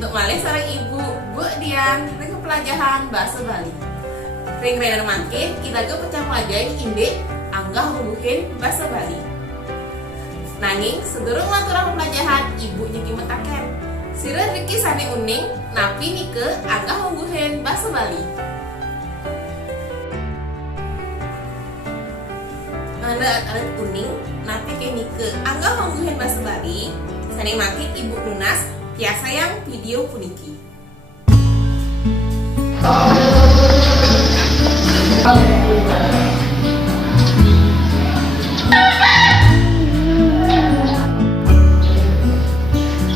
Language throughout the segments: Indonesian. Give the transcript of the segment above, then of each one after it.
untuk malih sareng ibu Bu Dian ring pelajaran bahasa Bali. Ring rena mangke kita ke pecah pelajaran indek anggah hubungin bahasa Bali. Nanging sedurung laturang pelajaran ibu nyeki metaken. Sira Riki sane uning napi nike anggah hubungin bahasa Bali. Alat kuning napi ke nike anggah hubungin bahasa Bali. Sane mangke ibu Nunas biasa yang video puniki.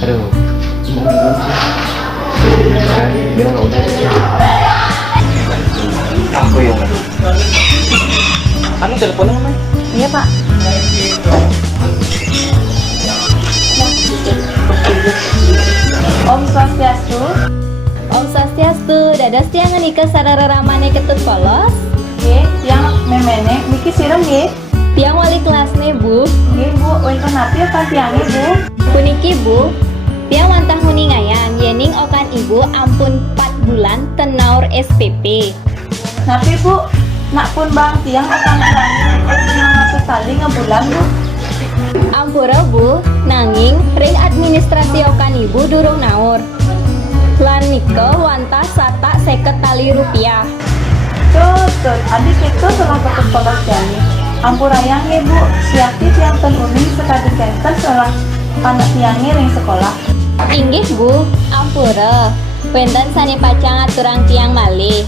Aduh, bilang udah aku yang anu teleponnya mana? Iya Pak. Om Swastiastu. Om Swastiastu, dados tiang ngenika sarara ramane ketut polos. Nggih, tiang memene niki sirem nggih. Tiang wali kelasne Bu. Nggih Bu, wonten napi apa tiange Bu? Puniki Bu, tiang wantah muni ngayan yening okan ibu ampun 4 bulan tenaur SPP. Napi Bu, nak pun bang tiang akan ngerani sekali ngebulan Bu. Ampura Bu, nanging ring administrasi okan ibu durung naur. Lan nika wantah sata 50 tali rupiah. Tuh, adik itu telah ketut polos jani. Ampurayang nggih Bu, siapti tiang ten uning sekali kenter setelah anak tiange ring sekolah. Inggih Bu, ampura. Wenten sane pacang aturang tiang malih.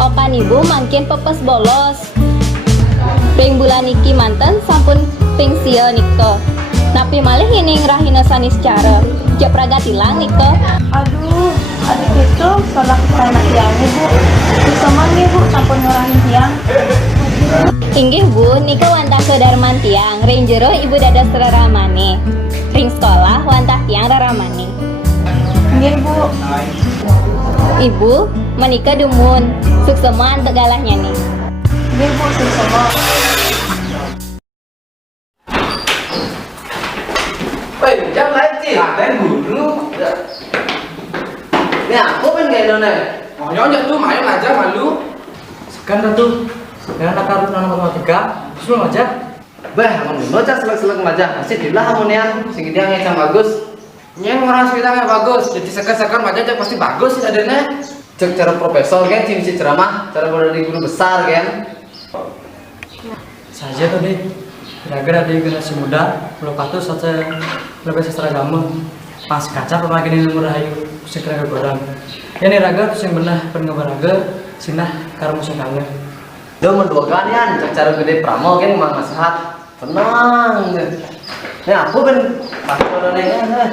Okan ibu mangkin pepes bolos. Ring bulan iki manten sampun pensiun niko. Napi malih ini ngrahina sanis cara. Jepraga tilang niko. Aduh, adik itu sekolah anak tiange Bu. Kusaman nggih Bu, sampun ngurahin tiang. Inggih Bu, nika wantah kedarman tiang. Ring jero ibu dados raramane. Ring sekolah wantah tiang raramane. Nggih Bu. Ibu menika dumun. Sukseman tegalahnya nih. Nggih Bu, sama. Woi, jam lain sih. Lain guru. Ini aku kan gak ada nih. Oh, nyonjak tuh main aja malu. Sekarang tuh, dengan akar nanam matematika, sebelum aja. Bah, aman baca selek-selek aja. Masih dilah amunian, sing dia yang bagus. Nyeng orang sekitar yang bagus. Jadi seker-seker aja pasti bagus sih adanya. Cek cara profesor kan, sing ceramah, cara dari guru besar kan. Saja tuh deh, gara-gara di generasi muda, belum patuh saja lebih sastra agama. Pas kaca pemakin ini merayu, segera gorang. Ya nih raga terus yang benar pengebaraga, sinah karena musuh kangen. Duh menduakan ya, cek cara gede pramo kan emang nasihat. Tenang. Nih aku kan pasti ada nengnya.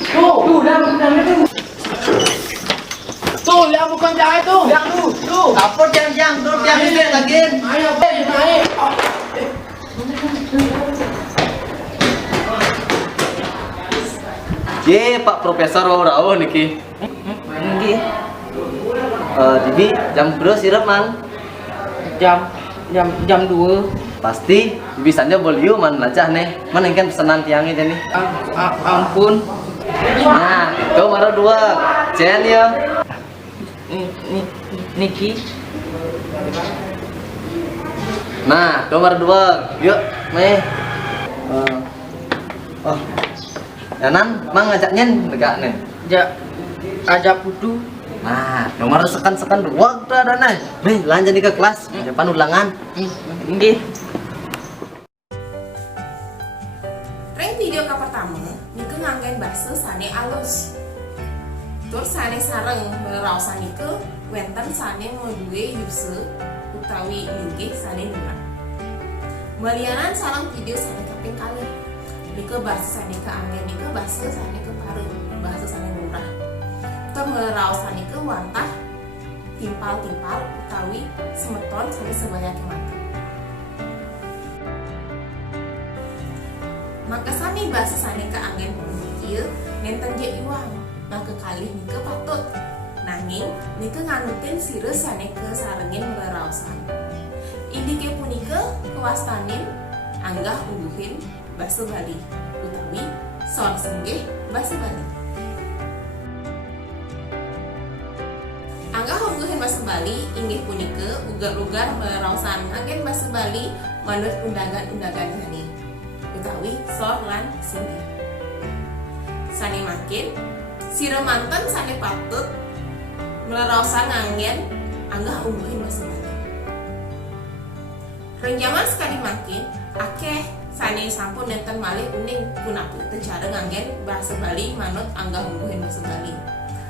Tuh, itu. Tuh, yang bukan jahe tuh. Yang tuh. Apa jang terus yang ini lagi. Ayo, naik. Ye, Pak Profesor Rawo niki. Nggih. Jadi jam berapa sirap man? Jam 2. Pasti bisanya boleh man lacah nih. Man kan pesanan tiangnya nih. Ampun. Nah, itu baru 2. Cen ya. Niki. Nah, itu baru 2. Yuk, meh. Yanan, mang ngajaknya dekat nih. Aja putu. Nah, nomor sekan-sekan 2 tuh ada nih. Nih, lanjut nih ke kelas. Depan ulangan. Nggih. Ring video ka pertama nike nganggen bahasa sane alus. Tur sane sareng meleraosan nike wenten sane modue yuse utawi inggih sane nurah. Melianan sareng video sane kaping kalih. Nike bahasa sane keanggen nike bahasa sane kepareng bahasa sane nurah. Tur meleraosan nike wantah timpal-timpal utawi semeton sane sebaya kemati. Maka sani bahasa sani keanggen pemikir nenten je iwang maka kali nike patut nanging nike nganutin sire sani ke sarengin meleraosan indike punike kewastanin anggah ungguhin bahasa Bali utawi son senggih bahasa Bali. Bali inggih punika ugar-ugar meraosan nganggen basa Bali manut undangan-undangan yani utawi sor lan singgih. Sane makin sira manten sane patut meraosan nganggen anggah ungguhin basa Bali. Renjaman sekali makin akeh sane sampun nenten malih uning punapi teu cara nganggen basa Bali manut anggah ungguhin basa Bali.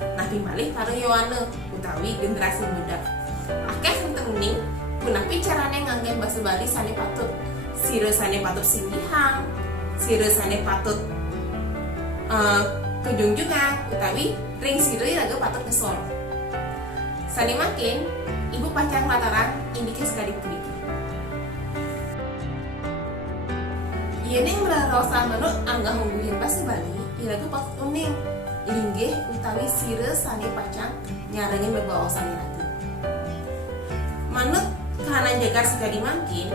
Napi malih karo Yoane utawi generasi muda. Akeh nenten uning punapi carane nganggen basa Bali sane patut. Sira sane patut singgihan, sira sane patut kejunjungan utawi ring sira raga patut kesor. Sane makin ibu pacang lataran indike sekali punika. Yeneng meraosan manut anggah ngungguhin basa Bali iraga patut uning linggih utawi sira sane pacang nyarengin bebaosan iraga. Manut kahanan jagar sekali makin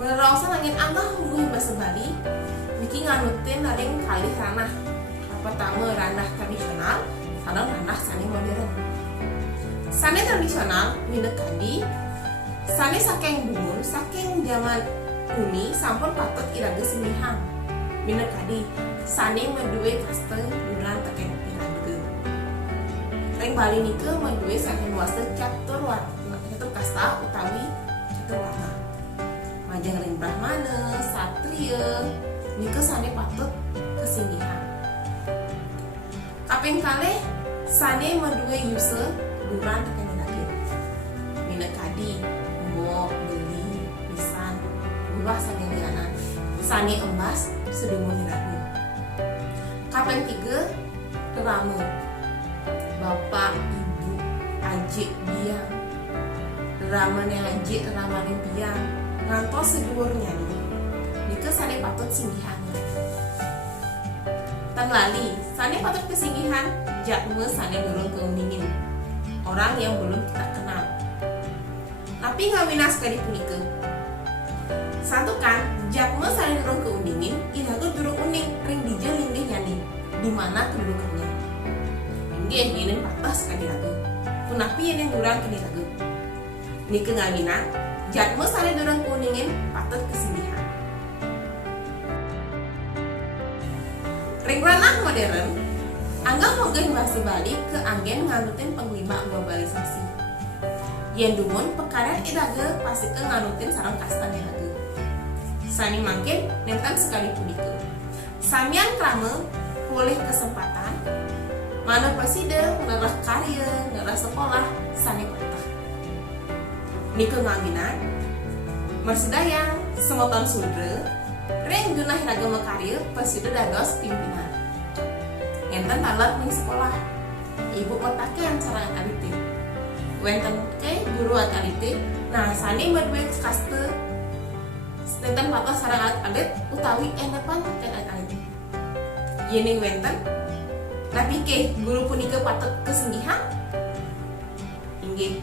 meraosan angin anggah ngungguhin basa Bali niki nganutin laring kalih ranah. Pertama ranah tradisional, sareng ranah sane modern. Sane tradisional minekadi sane saking bumun saking zaman uni sampun patut iraga simihan. Minekadi sane meduwe kaste duran teken iraga. Ring Bali nike meduwe sane nuasa catur warna, catur kasta utawi catur warna. Majang ring Brahmana, Satria nike sane patut kesinggihan. Kaping kalih sane meduwe yuse duran teken iraga. Minekadi mbok beli pisan ubah sane lianan sane embas sedungu iraga. Kaping 3 rame bapak ibu ajik biang ramane ajik ramane biang ngantos sedulurnya nike sane patut singgihan. Tan lali sane patut kesinggihan jakme sane durung keuningin orang yang belum kita kenal. Tapi ngawina sekali punika. Satu kan jakme sane durung keuningin iraga durung uning ring dijel linggih nyani di mana kedudukannya. Inggih yening patah sekali raga. Punapi yening durang kediraga. Nike ngawina jakme sane durung keuningin patut kesinggihan. Ring ranah modern, anggap nganggen basa Bali ke anggen nganutin penglima globalisasi. Yen dumun pekaran iraga pasikeun nganutin sareng kasta iraga. Sani mangkin nenten sekali punika. Samian krame boleh kesempatan mana presiden ngarah karya, ngarah sekolah sani patah. Nike ngaminan mersedayang semoton sudre ring gunah iraga makarya presiden dados pimpinan. Enten talat ning sekolah. Ibu mentakeun sareng kalite. Wenten ke guru kalite. Nah, sane meduwe kaste enten patah sareng alit utawi enepan ken alit. Yening wenten tapi ke guru punika patut kesinggihan. Inggih.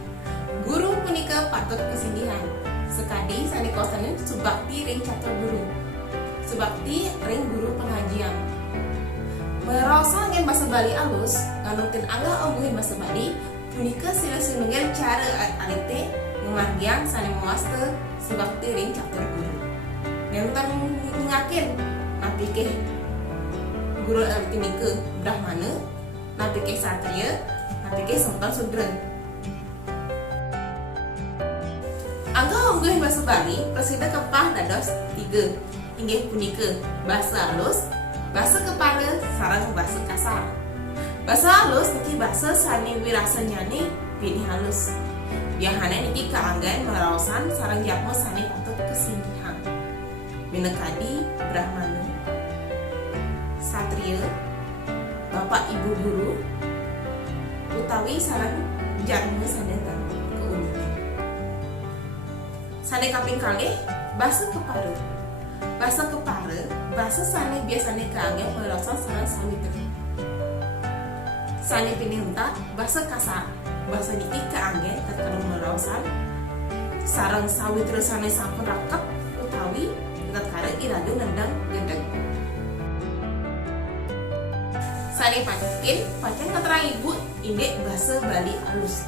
Guru punika patut kesinggihan. Sekadi sane kosanen subakti ring catur guru. Subakti ring guru pengajian. Meraosan ngen basa Bali alus, nganutin anggah ongguhin basa Bali, punika sila sinunggen cara alite ngemargian sane muaste subakti ring catur guru. Nenten ngakin napi ke guru alite nike Brahmana, napi ke Satria, napi ke Semoton Sudra. Anggah ongguhin basa Bali, presida kepah dados 3. Inggih punika basa alus, basa kepala sareng basa kasar. Basa halus niki basa sane wirasa nyani pilih halus. Biahana niki kaanggan meraosan sareng jakmo sane patut kesinggihan. Minekadi Brahmana, Satria, bapak ibu guru, utawi sareng jakmo sane keunikan. Sane kaping kalih basa kepala. Basa kepala, basa sane biasanya kaanggen meraosan sareng sawitra. Sane pilih hentak, basa kasar. Basa niki kaanggen tatkala meraosan sareng sawitra sane sampun rakep utawi tatkala iraga nendang gendeng. Sane pancen katerang ibu indek basa Bali alus.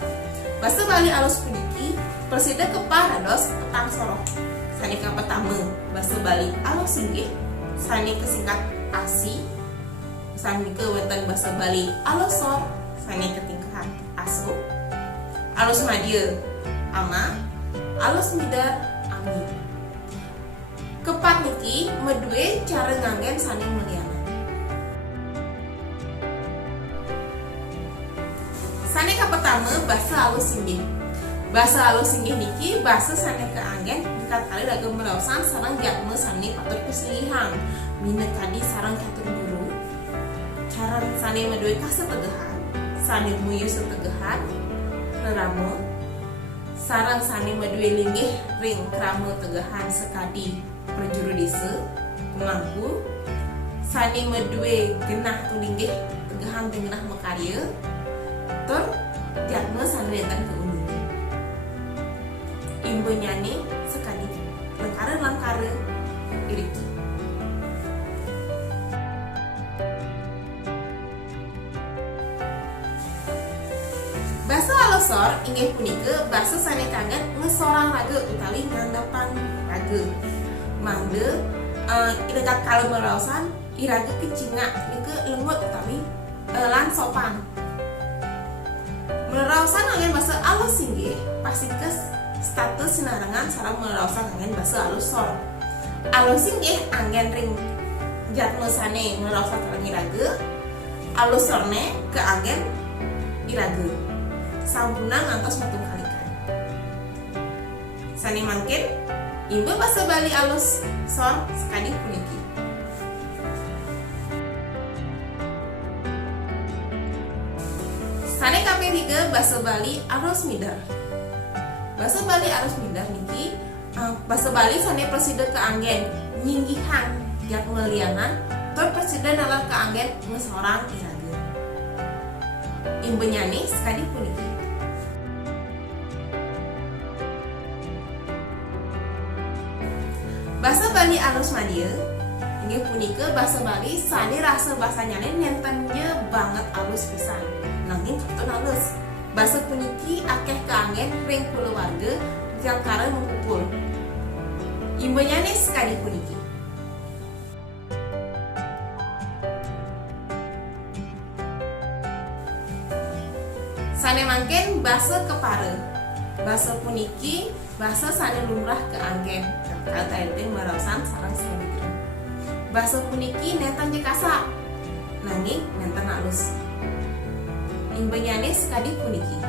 Bahasa Bali alus puniki presiden keparados petang sorok. Sani ka pertama bahasa Bali alus singgih sani kesingkat asi. Sani ke wonten bahasa Bali alus sor sani ketingkat aso. Alus madya ama, alus midar ami. Kepat niki medue cara nganggen sani mulyana. Sani ka pertama bahasa alus singgih. Bahasa alus singgih niki bahasa sani keanggen dekat kali dagem melausan sareng jatme sani patur keselihang. Mina tadi sareng catur guru. Cara sani medue kasetegehan, sani muyu setegehan, reramo. Sarang sani medue linggih ring krama tegahan sekadi perjuru desa pemangku. Sani medue genah tu linggih tegahan tengenah mekarya. Tur jatme sani rentan keunung. Imbe nyani sekadi langkara iriki. Bahasa alosor inggih punika bahasa sane kangen ngesorang raga utawi nganggapan raga. Mangde dekat kalau melausan iraga kecinga nika lengut utawi lan sopan. Melausan angin bahasa alus inggih pasikeun status sinarengan sareng melausan angin bahasa alosor. Alus inggih angin ring jatme sane melausan sareng iraga. Alosorne ke angin iraga. Sampunan ngantos metu kalikan. Sani mangkin imbe bahasa Bali alus sor sekadi puniki. Sani kaping 3 bahasa Bali alus midar. Bahasa Bali alus midar niki bahasa Bali sani presiden keanggen nyinggihan jat melianan tur presiden adalah keanggen ngesorang iraga. Imbe nyani sekadi puniki. Bahasa Bali alus madya inggih punika bahasa Bali sani rasa bahasanya nentennya banget alus pisan. Nanging katun alus. Bahasa puniki akeh kaanggen ring kulawarga yang kara mengumpul. Imbenya nih sekali puniki. Sane mangken bahasa kepara. Bahasa puniki bahasa sane lumrah keanggen. Kata itu merausan sarang sabitra. Bahasa puniki nentan jekasa, nanging nentan alus. Imbenya sekadi puniki.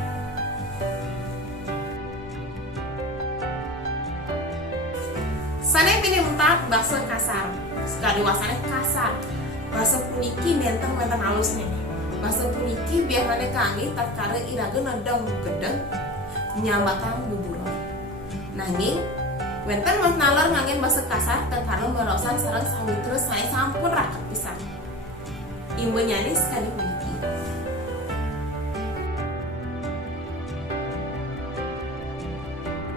Sane pilih empat bahasa kasar, sekali wasane kasar. Bahasa puniki nentan alus nih. Bahasa puniki biasanya kami tatkala iraga nodong gedeng nyambatan buburon. Nanging wenten mas nalar ngangin bahasa kasar tengkara merausan sarang sawitra saya sampun raket pisan. Imbe nyanis sekali puniki.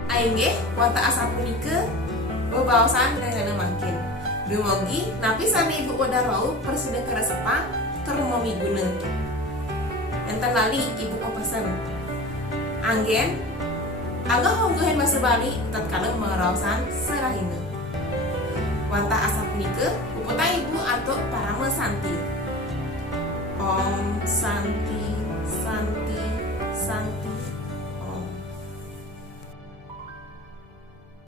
Aingge wanta asa punika bebaosan dengan makin. Dumogi napi sane ibu udah rau presiden keresepang termomi guna. Enten lali ibu pesan. Anggen agak honggohen bahasa Bali tatkala merausan serahina. Wanta asa punika puputa ibu atau parama santi. Om santi santi santi